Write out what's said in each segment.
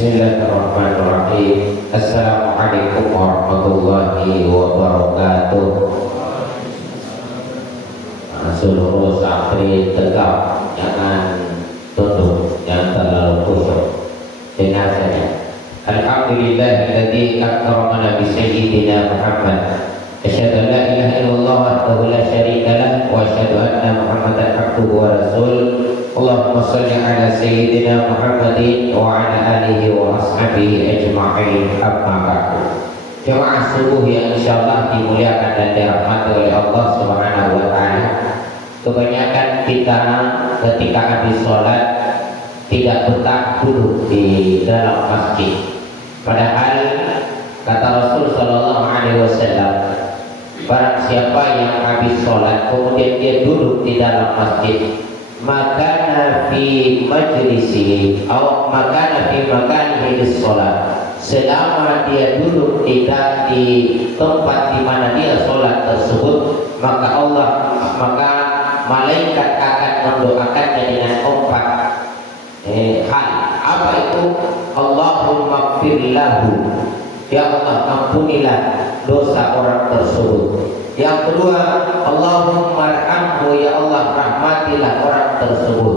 Bismillahirrahmanirrahim. Assalamualaikum warahmatullahi wabarakatuh. Seluruh santri tegap, jangan tunduk, jangan terlalu khusyuk. Dengar saja. Alhamdulillahilladzi akramana bi sayyidina Muhammad. Asyhadu an la ilaha illallah wahdahu la syarika lah wa asyhadu anna Muhammadan abduhu wa rasul. Allahumma shalli ala sayyidina Muhammadin wa ala alihi wa ashabihi ajma'in. Amma ba'du. Jemaah subuh yang insyaallah dimuliakan dan dirahmati oleh Allah Subhanahu wa taala. Kebanyakan kita ketika habis sholat tidak betah duduk di dalam masjid. Padahal kata Rasul Sallallahu Alaihi Wasallam, barang siapa yang habis sholat kemudian dia duduk di dalam masjid, maka fi majlisi atau maka fi makanihi sholat, selama dia duduk di tempat di mana dia sholat tersebut, maka malaikat akan mendoakannya dengan empat hal. Apa itu? Allahumma firlahu, ya Allah ampunilah dosa orang tersebut. Yang kedua, Allahumma arhamhu, ya Allah rahmatilah orang tersebut.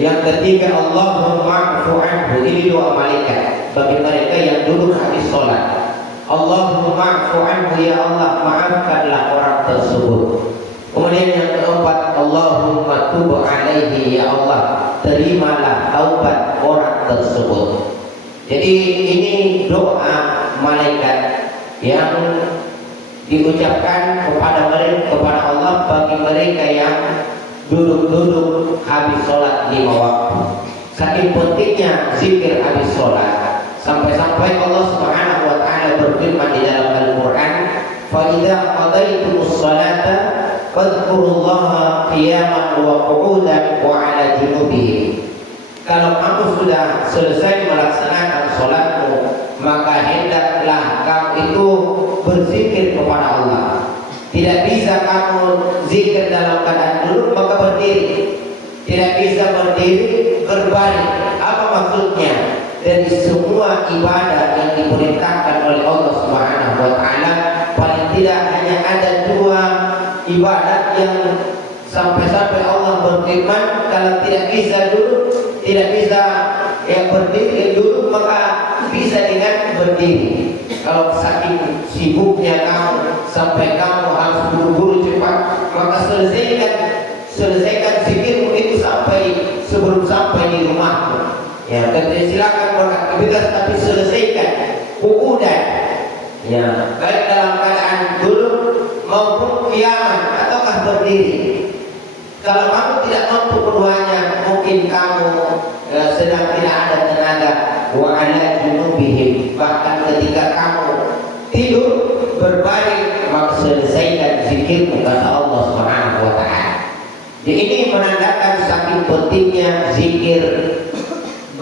Yang ketiga, Allahumma afu anhu, ini doa malaikat bagi mereka yang duduk habis sholat. Allahumma afu anhu, ya Allah maafkanlah orang tersebut. Kemudian yang keempat, Allahumma tub alaihi, ya Allah terimalah taubat orang tersebut. Jadi ini doa malaikat yang diucapkan kepada Allah bagi mereka yang duduk habis sholat 5 waktu. Saking pentingnya zikir habis sholat, sampai-sampai Allah Subhanahu wa taala berfirman di dalam Al-Qur'an, "Fa idza qadaytumus sholata fadhkurullaha qiyaman wa qu'udan wa 'ala junubihim." Kalau kamu sudah selesai melaksanakan sholatmu, maka hendaklah kamu itu berzikir kepada Allah. Tidak bisa kamu zikir dalam keadaan duduk maka berdiri. Tidak bisa berdiri berbalik. Apa maksudnya? Dari semua ibadah yang diperintahkan oleh Allah Subhanahu wa taala, paling tidak hanya ada 2 ibadat yang sampai-sampai Allah berfirman, kalau tidak bisa duduk, tidak bisa berdiri duduk, maka bisa dengan berdiri. Kalau saking sibuknya kamu sampai kamu harus buru-buru cepat, maka selesaikan zikirmu itu sebelum sampai di rumahmu. Ya, dan silakan beraktivitas tapi selesaikan ukudan. Ya, baik dalam keadaan duduk maupun kiaman ataukah berdiri. Kalau kamu tidak mampu keduanya, mungkin kamu sedang tidak ada tenaga. Wa 'ala junubihim, bahkan ketika kamu tidur berbalik, maka selesaikan zikirmu kata Allah Subhanahu wa taala. Jadi ini menandakan saking pentingnya zikir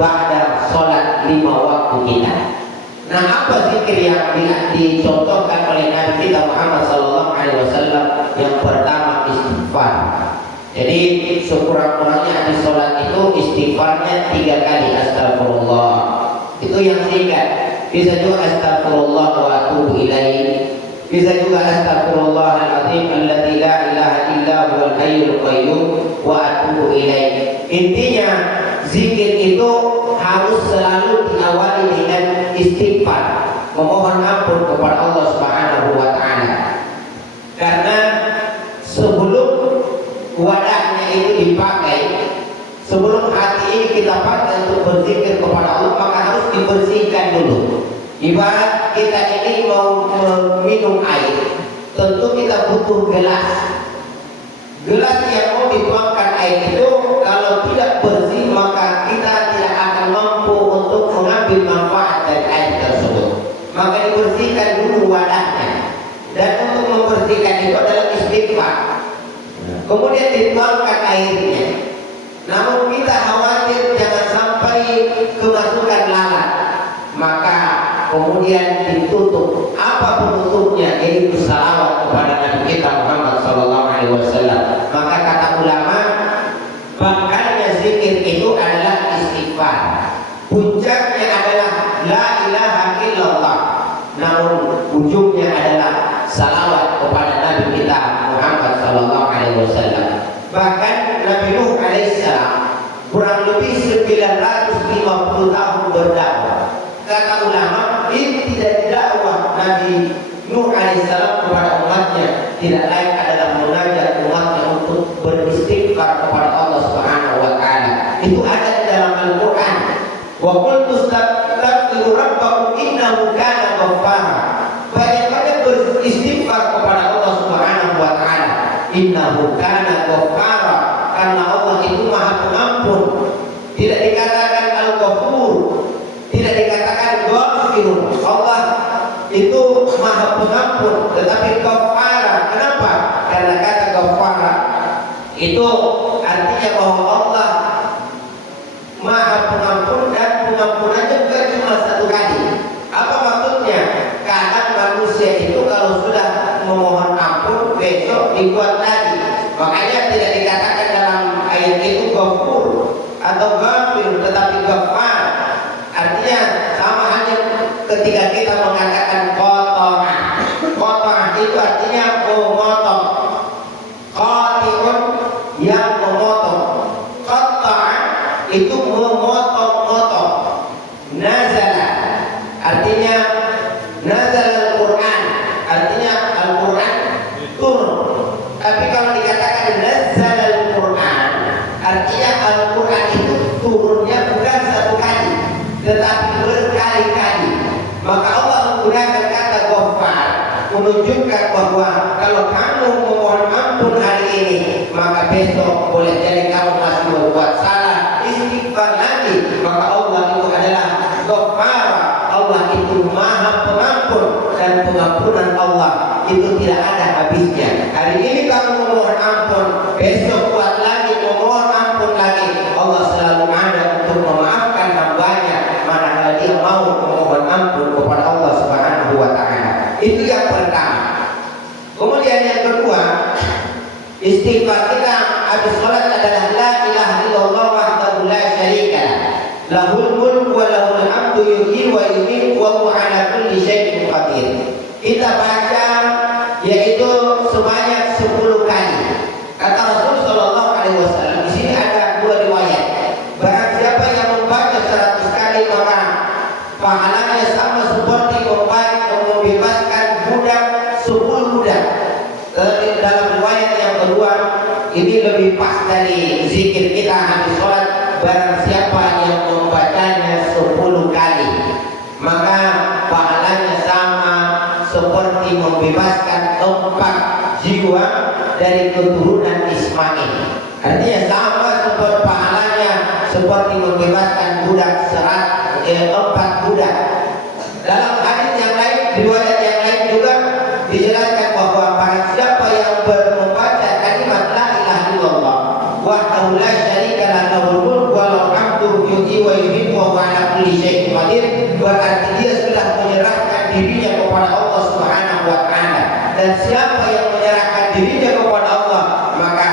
ba'da sholat 5 waktu kita. Nah, apa zikir yang dicontohkan oleh Nabi kita Muhammad sallallahu alaihi wasallam? Yang pertama istighfar. Jadi sekurang-kurangnya habis sholat itu istighfarnya 3 kali astagfirullah. Itu yang singkat. Bisa juga astagfirullah wa atubu ilaih. Bisa juga astagfirullahaladzim alladzi la ilaha illa huwal hayyul qayyum wa atubu ilaih. Intinya zikir itu harus selalu diawali dengan istighfar, memohon ampun kepada Allah Subhanahu wa taala. Karena sebelum wadahnya itu dipakai, sebelum hati ini kita pakai untuk berzikir kepada Allah, maka harus dibersihkan dulu. Ibarat kita ini mau minum air, tentu kita butuh gelas. Gelas yang mau dituangkan air itu kalau tidak bersih, maka kita tidak akan mampu untuk mengambil manfaat dari air tersebut. Maka dibersihkan dulu wadahnya. Dan untuk membersihkan itu adalah istighfar. Kemudian dituangkan airnya. Namun kita khawatir jangan sampai kemasukan lalat, maka kemudian ditutup. Apa penutupnya? Yaitu salawat kepada Nabi kita Muhammad sallallahu alaihi wasallam. Maka kata ulama, pangkalnya zikir itu adalah istighfar. Puncaknya adalah kurang lebih 950 tahun berdakwah. Kata ulama, ini tidak dakwah Nabi Nuh alaihissalam kepada umatnya, tidak lain adalah mengajak umatnya untuk beristighfar kepada Allah Subhanahu wa taala. Itu ada di dalam Al-Qur'an. Wa qul tastaghfiru rabbakum innahu kana ghaffara. Banyak-banyak beristighfar kepada Allah Subhanahu wa taala. Innahu kana ghaffara, karena Allah itu Maha Pengampun. Tidak dikatakan Al-Ghafur, tidak dikatakan Ghafirun. Allah itu Maha Pengampun, tetapi Ghaffara. Kenapa? Karena kata Ghaffara itu artinya bahwa Allah Maha Pengampun dan pengampunannya bukan cuma satu kali. Apa maksudnya? Karena manusia itu kalau sudah memohon ampun besok dibuat lagi. Makanya tidak dikatakan dalam ayat itu Ghafur atau Ghafir, tetapi Ghaffar. Artinya sama halnya ketika kita mengatakan qata'ah. Qata'ah itu artinya memotong. Qati'un yang memotong. Qata'ah itu memotong-motong. Nazala artinya nazal Al-Quran, artinya Al-Quran turun. Tapi kalau dikatakan nazal Al-Quran, artinya Al-Quran itu turunnya bukan satu kali, tetapi berkali-kali. Maka Allah menggunakan kata Ghaffar menunjukkan bahwa kalau kamu memohon ampun hari ini, maka besok boleh jadi kamu masih berbuat salah, istighfar lagi. Maka Allah itu adalah Ghaffar. Allah itu Maha Pengampun, dan pengampunan Allah itu tidak ada habisnya. Hari ini kamu memohon ampun, besok buat lagi, memohon ampun lagi. Allah selalu ada untuk memaafkan hambanya manakala dia mau memohon ampun kepada Allah Subhanahu wa taala. Itu yang pertama. Kemudian yang kedua, istighfar kita habis sholat adalah la ilaha illallah wahdahu la syarika lah, lahul mulku wa lahul hamdu yuhyi wa yumiitu wa huwa ala kulli syai'in qadir. Kita baca yaitu sebanyak 10 kali. Kata Rasul sallallahu alaihi wasallam, di sini ada dua riwayat. Barang siapa yang membaca 100 kali maka pahalanya sama seperti membebaskan budak 10 budak. Dalam riwayat yang kedua ini lebih pas dari zikir kita habis sholat. Barang siapa yang membacanya 10 kali maka pahalanya sama seperti membebaskan 4 jiwa dari keturunan Ismail. Artinya sama seperti pahalanya seperti membebaskan budak 4 budak. Dalam hadis yang lain, riwayat yang lain juga dijelaskan bahwa barang siapa yang membaca kalimat la ilaha illallah wahdahu la syarika lah lahul mulku wa lahul hamdu yuhyi wa yumiitu wa huwa ala kulli syai'in qadir, berarti dia sudah menyerahkan dirinya kepada Allah Subhanahu wa taala. Dan siapa yang menyerahkan dirinya kepada Allah, maka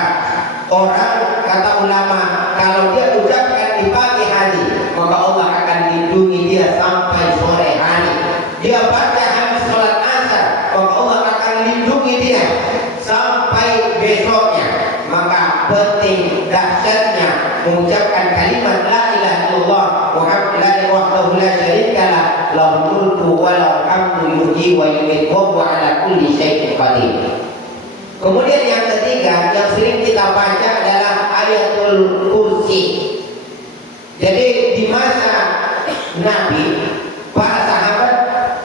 orang, kata ulama, kalau dia ucapkan di pagi hari, maka Allah akan lindungi dia sampai sore hari. Dia baca habis sholat asar, maka Allah akan lindungi dia sampai besoknya. Maka penting dahsyatnya mengucapkan kalimat la ilaha illallah wahdahu la syarika lah lahul mulku wa lahul hamdu yuhyi wa yumiitu wa huwa ala kulli syai'in qadir. Kemudian yang ketiga yang sering kita baca adalah ayatul kursi. Jadi di masa Nabi, para sahabat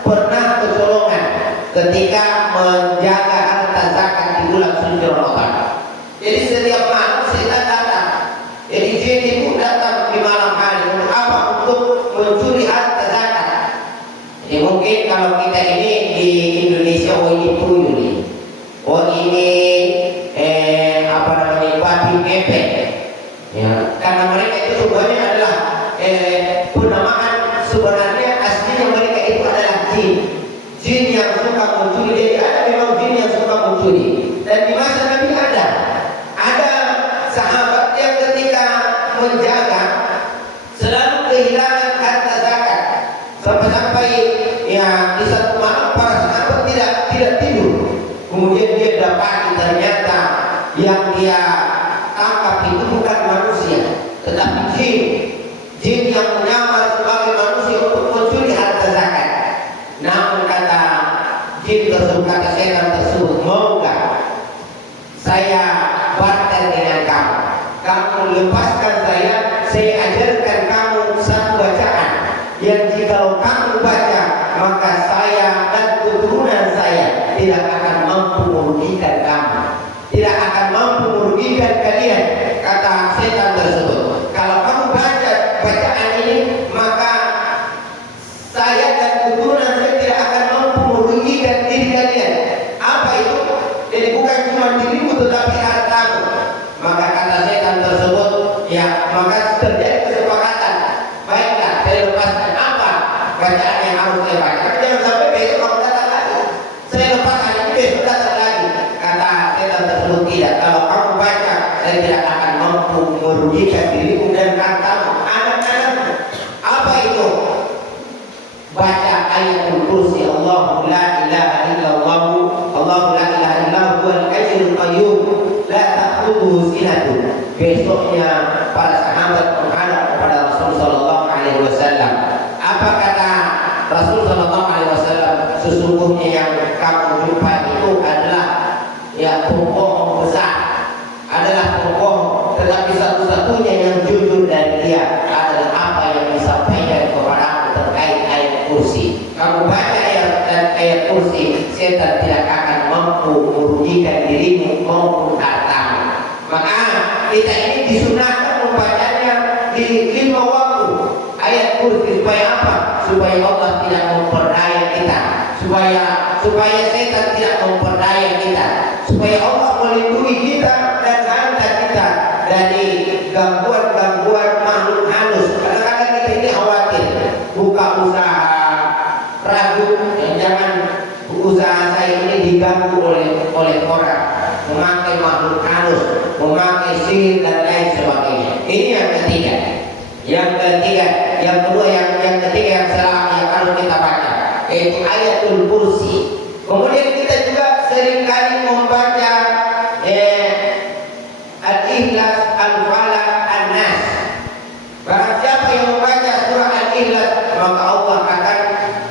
pernah kecolongan ketika menjaga harta zakat di bulan suci Ramadan. Jadi setiap malam setan datang. Jadi jin itu datang di malam hari untuk apa? Untuk mencuri harta zakat. Jadi mungkin kalau kita ini di Indonesia, oh ini tuyul nih, oh ini apa namanya, babi ngepet. Ya, karena mereka itu sebenarnya adalah penamaan, sebenarnya aslinya mereka itu adalah jin. Jin yang suka mencuri. Jadi ada memang jin yang suka mencuri. Dan di masa Nabi ada sahabat yang ketika menjaga selalu kehilangan harta zakat, sampai-sampai ya di satu malam para sahabat tidak tidur. Kemudian dia dapati ternyata yang dia tangkap itu bukan manusia, Tetapi jin yang menyamar sebagai manusia untuk mencuri harta zakat. Namun kata jin tersebut, kata setan tersebut, maukah saya barter dengan kamu? Kamu lepaskan saya ajarkan kamu satu bacaan yang jika kamu baca maka saya dan keturunan saya tidak akan mampu merugikan kamu, tidak akan mampu merugikan kalian. Kata setan tersebut, kalau kamu baca bacaan ini maka saya dan keturunan saya tidak akan mampu merugikan diri kalian. Apa itu? Jadi bukan cuma dirimu tetapi hartamu. Maka kata setan tersebut, ya maka terjadi kesepakatan. Baiklah, saya lepaskan apa bacaan yang harus saya baca. Jangan sampai besok kamu datang lagi. Saya lepaskan ini, besok datang lagi. Kata setan tersebut, tidak. Kalau kamu baca, saya tidak akan mampu merugikan dirimu dan hartamu, anak-anakmu. Apa itu? Baca ayatul kursi, Allahu la ilaha illallah, Allahu la ilaha illallah huwal hayyul qayyum la ta'khudhuhu sinatun. Besoknya para sahabat menghadap kepada Rasul sallallahu alaihi wasallam. Apa kata Rasul sallallahu alaihi wasallam? Sesungguhnya yang kamu jumpa itu adalah ya pembohong besar, adalah pembohong, tetapi satu-satunya yang jujur dari dia adalah apa yang disampaikan kepadamu terkait ayat kursi. Kamu baca ayat kursi, setan tidak akan mampu merugikan dirimu maupun hartamu. Maka kita ini disunahkan membacanya di 5 waktu ayat kursi. Supaya apa? Supaya Allah tidak memperdaya kita, supaya setan tidak memperdaya kita, supaya Allah melindungi kita dan harta kita dari gangguan-gangguan makhluk halus. Kadang-kadang kita ini khawatir buka usaha, ragu jangan usaha saya ini diganggu oleh orang, memakai makhluk halus, memakai sihir dan lain sebagainya. Ini yang ketiga. Yang kedua, yang ketiga yang salah yang harus kita baca yaitu ayatul kursi. Kemudian kita juga seringkali membaca Al-Ikhlas, Al-Falaq, An-Nas. Barang siapa yang membaca surah Al-Ikhlas maka Allah akan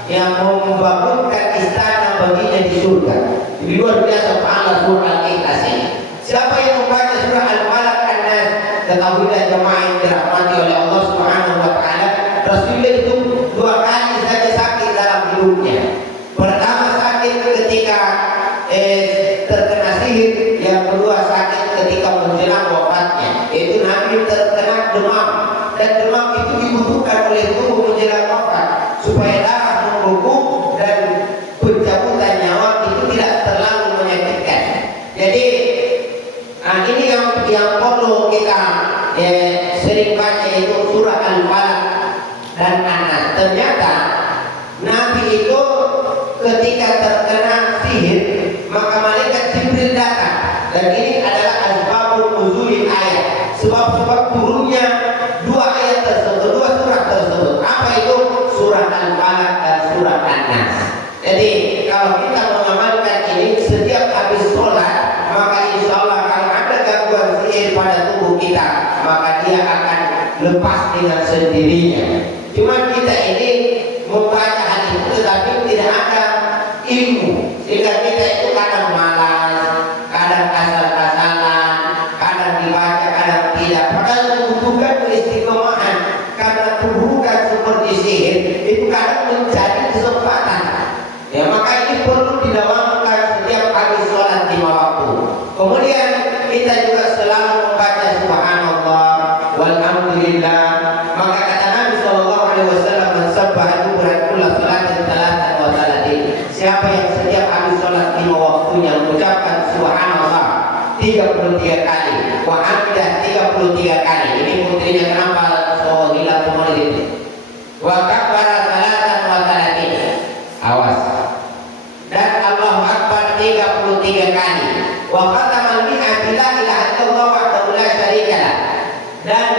yang membangunkan istana baginya di surga. Jadi luar biasa pahala surah Al-Ikhlas ini. Siapa yang membaca surah Al-Falaq, An-Nas, ketahuilah jemaah yang dirahmati oleh Allah Subhanahu wa taala, Rasulullah itu 2 kali saja sakit dalam hidupnya. Pertama sakit ketika terkena sihir, yang kedua sakit ketika menjelang wafatnya. Itu Nabi terkena demam, dan demam itu dibutuhkan oleh tubuh menjelang wafat supaya darah membekup dan pencabutan nyawa itu tidak terlalu menyakitkan. Jadi ini yang perlu kita sering baca yaitu surah Al-Falaq dan An-Nas. Ternyata Nabi itu ketika terkena sihir maka malaikat Jibril datang, dan ini adalah asbabun nuzulil ayat, sebab-sebab turunnya 2 ayat tersebut, 2 surah tersebut. Apa itu? Surah Al-Falaq dan surah An-Nas. Jadi kalau kita mengamalkan ini setiap habis sholat, maka insya Allah kalau ada gangguan sihir pada tubuh kita maka dia akan lepas dengan sendirinya. Cuma kita ini membaca hadis itu tetapi tidak ada ilmu, sehingga kita itu kadang malas, kadang asal-asalan, kadang dibaca, kadang tidak. Padahal membutuhkan keistiqomahan, karena keburukan seperti sihir itu kadang mencari kesempatan. Ya maka ini perlu didawamkan setiap habis sholat 5 waktu. Kemudian kita juga selalu membaca subhanallah walhamdulillah. Maka kata Nabi sallallahu alaihi wasallam, "Man sabbaha dubura kulli salatin talatan wa talatin." Siapa yang setiap habis sholat 5 waktunya mengucapkan subhanallah 33 kali, wa hamidah 33 kali. Ini putrinya kenapa so hilang semua di sini? Wa kabbara talatan wa talatin. Awas. Dan Allahu Akbar 33 kali. Wa khatamal mi'ah la ilaha illallah wahdahu la syarika lah. Dan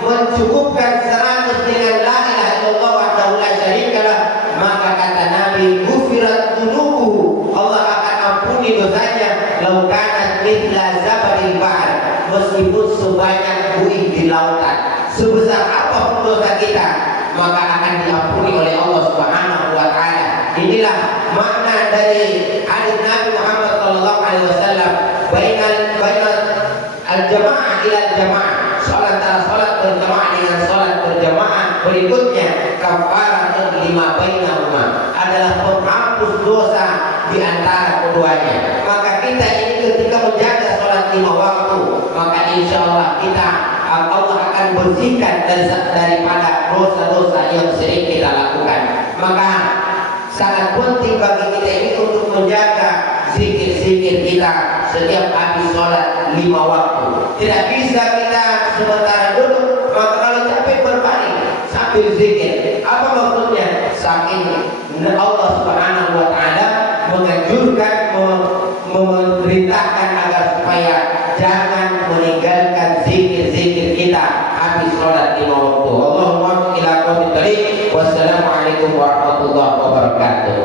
mencukupkan 100 dengan la ilaha illallah wahdahu la syarika lah, maka kata Nabi, ghufirat dzunubuhu, Allah akan ampuni dosanya, law kanat mithla zabadil bahr, meskipun sebanyak buih di lautan. dosa kita, maka akan diampuni oleh Allah Subhanahu wa taala. Inilah makna dari hadis Nabi Muhammad sallallahu alaihi wasallam, bainal al-jamaah ila al-jamaah. Salat antara salat berjamaah dengan salat berjamaah berikutnya kafaratun lima bainahuma, adalah penghapus dosa di antara keduanya. Maka kita ini ketika menjaga salat 5 waktu, maka insya Allah kita Allah akan bersihkan daripada dosa-dosa yang sering kita lakukan. Maka sangat penting bagi kita ini untuk menjaga zikir-zikir kita setiap habis sholat 5 waktu. Tidak bisa kita sementara duduk, maka kalau capek berbaring sambil zikir. Apa maksudnya? Saking Allah Subhanahu wa taala menganjurkan, memerintahkan agar supaya jangan meninggalkan zikir-zikir kita habis sholat 5 waktu. Allahumma ila qawmi tariq. Wassalamualaikum warahmatullahi wabarakatuh.